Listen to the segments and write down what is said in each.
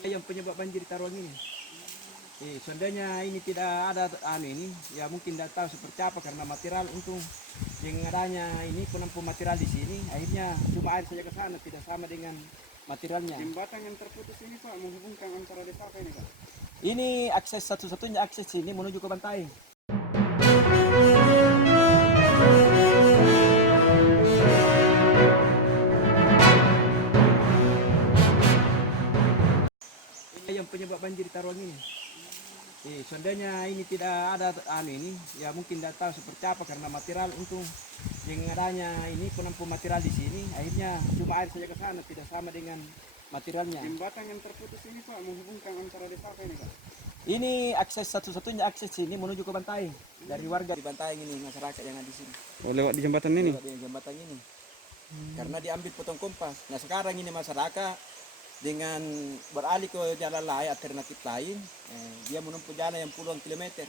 Ini yang penyebab banjir Taruang ini. Seandainya ini tidak ada ini, ya mungkin tidak tahu seperti apa karena material untuk yang adanya ini penampung material di sini, akhirnya cuma air saja ke sana, tidak sama dengan materialnya. Jembatan yang terputus ini Pak menghubungkan antara desa apa ini Pak? Ini akses satu-satunya akses sini menuju ke pantai. Ini yang penyebab banjir Taruang ini. Seandainya ini tidak ada ini, ya mungkin tidak tahu seperti apa karena material untuk yang adanya ini penampung material di sini, akhirnya cuma air saja ke sana, tidak sama dengan materialnya. Jembatan yang terputus ini Pak menghubungkan antara desa apa ini Pak? Ini akses satu-satunya akses sini menuju ke pantai dari warga di pantai ini, masyarakat yang ada di sini. Oh, lewat di jembatan ini? Lewat di jembatan ini. Karena diambil potong kompas. Nah sekarang ini masyarakat dengan beralih ke jalan lain, alternatif lain, dia menempuh jalan yang puluhan kilometer.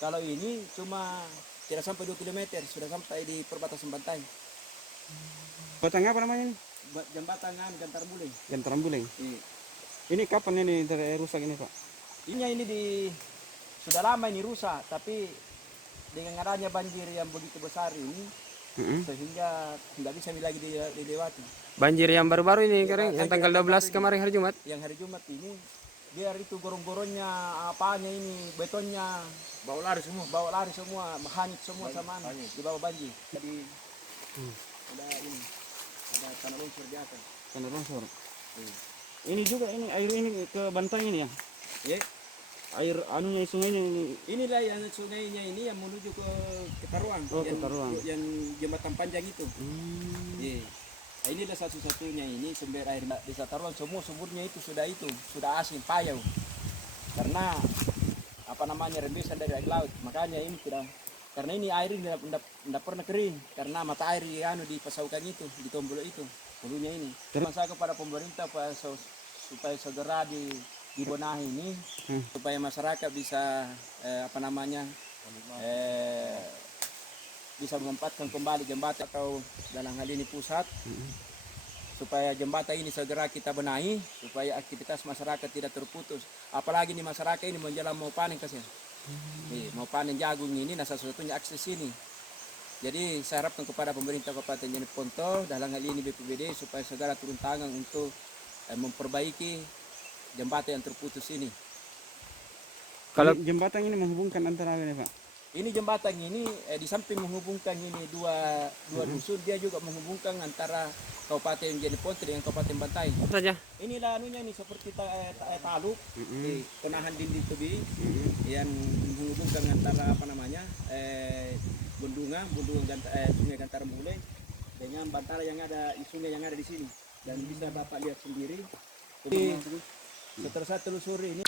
Kalau ini cuma tidak sampai 2 kilometer, sudah sampai di perbatasan pantai. Jembatan apa namanya ini? Jembatan Gantar Buling. Gantar Buling. Iya. Ini kapan ini rusak ini Pak? Ini sudah lama ini rusak, tapi dengan adanya banjir yang begitu besar ini, sehingga tidak bisa lagi dilewati. Banjir yang baru-baru ini kering, yang tanggal 12 kemarin hari Jumat. Yang hari Jumat ini, biar itu gorong-gorongnya, apanya ini, betonnya, bawa lari semua, hanyut semua sama di bawah banjir. Jadi ada ini, ada tanah longsor di atas. Tanah longsor. Ini juga ini air ini ke bantai ini ya? Ya. Air anunya sungainya ini. Inilah yang sungainya ini yang menuju ke Taruang. Oh, ke Taruang. Yang jembatan panjang itu. Ya. Nah, inilah satu-satunya ini sumber air desa Taruang, semua sumbernya itu sudah asin payau. Karena apa namanya rembesan dari air laut. Makanya ini tidak, karena ini air tidak pernah kering karena mata air yang dipasaukan itu di tombol itu hulunya ini. Masa kepada pemerintah supaya segera dibenahi ini supaya masyarakat bisa bisa menempatkan kembali jembatan atau dalam hal ini pusat supaya jembatan ini segera kita benahi supaya aktivitas masyarakat tidak terputus. Apalagi nih masyarakat ini menjelang mau panen kasih. Mau panen jagung ini, nah satu-satunya akses ini. Jadi saya harapkan kepada pemerintah Kabupaten Jeneponto dalam hal ini BPBD supaya segera turun tangan untuk memperbaiki jembatan yang terputus ini. Kalau jembatan ini menghubungkan antara apa ini Pak? Ini jembatan ini di samping menghubungkan ini dua dusun, dia juga menghubungkan antara Kabupaten Jeneponto dengan Kabupaten Bantai. Saja. Inilah anunya ini seperti taluk, penahan dinding tebing yang menghubungkan antara Sungai Gantar Buling dengan Bantara yang ada sungai yang ada di sini, dan bisa Bapak lihat sendiri. Jadi setelah saya telusuri ini